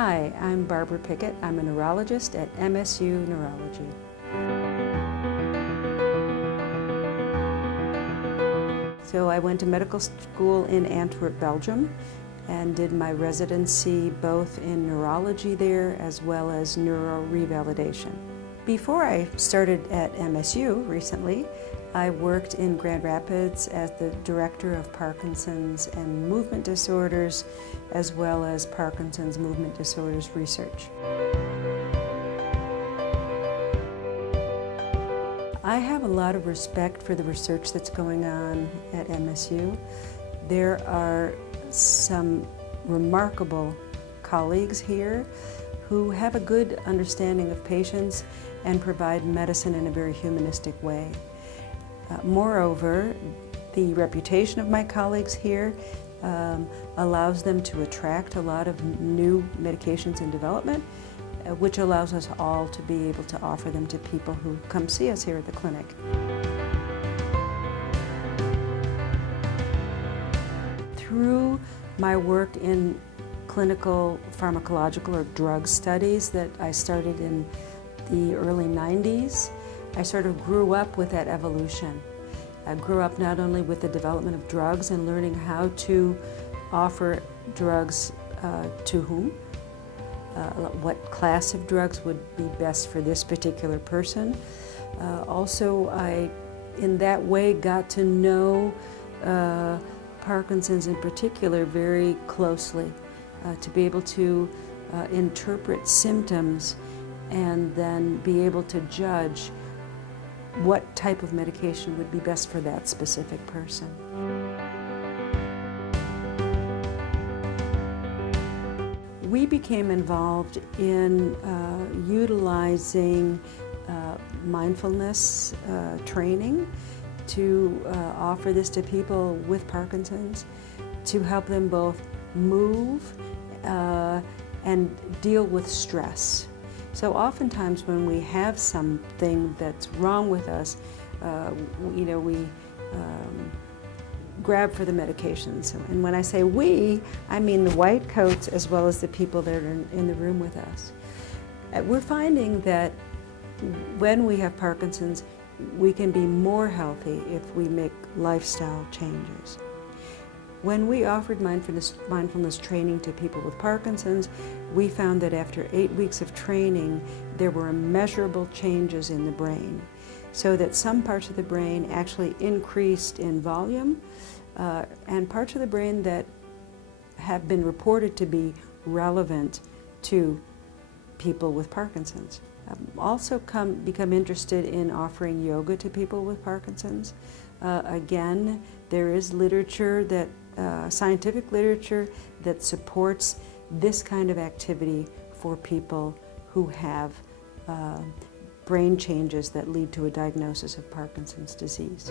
Hi, I'm Barbara Pickut. I'm a neurologist at MSU Neurology. So I went to medical school in Antwerp, Belgium, and did my residency both in neurology there as well as neurorevalidation. Before I started at MSU recently, I worked in Grand Rapids as the director of Parkinson's and movement disorders, as well as Parkinson's movement disorders research. I have a lot of respect for the research that's going on at MSU. There are some remarkable colleagues here who have a good understanding of patients and provide medicine in a very humanistic way. Moreover, the reputation of my colleagues here allows them to attract a lot of new medications in development, which allows us all to be able to offer them to people who come see us here at the clinic. Through my work in clinical pharmacological or drug studies that I started in the early 90s, I sort of grew up with that evolution. I grew up not only with the development of drugs and learning how to offer drugs to whom, what class of drugs would be best for this particular person. Also, I, in that way, got to know Parkinson's in particular very closely, to be able to interpret symptoms and then be able to judge what type of medication would be best for that specific person. We became involved in utilizing mindfulness training to offer this to people with Parkinson's, to help them both move and deal with stress. So oftentimes when we have something that's wrong with us, we grab for the medications. And when I say we, I mean the white coats as well as the people that are in the room with us. We're finding that when we have Parkinson's, we can be more healthy if we make lifestyle changes. When we offered mindfulness training to people with Parkinson's, we found that after 8 weeks of training, there were immeasurable changes in the brain, so that some parts of the brain actually increased in volume, and parts of the brain that have been reported to be relevant to people with Parkinson's. Also become interested in offering yoga to people with Parkinson's. Again, there is literature that scientific literature that supports this kind of activity for people who have brain changes that lead to a diagnosis of Parkinson's disease.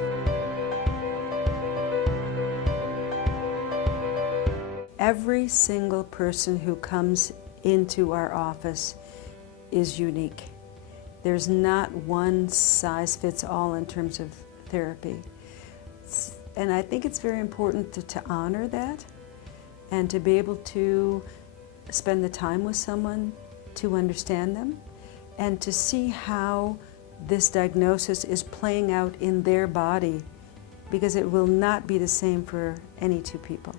Every single person who comes into our office is unique. There's not one size fits all in terms of therapy. And I think it's very important to honor that and to be able to spend the time with someone to understand them and to see how this diagnosis is playing out in their body, because it will not be the same for any two people.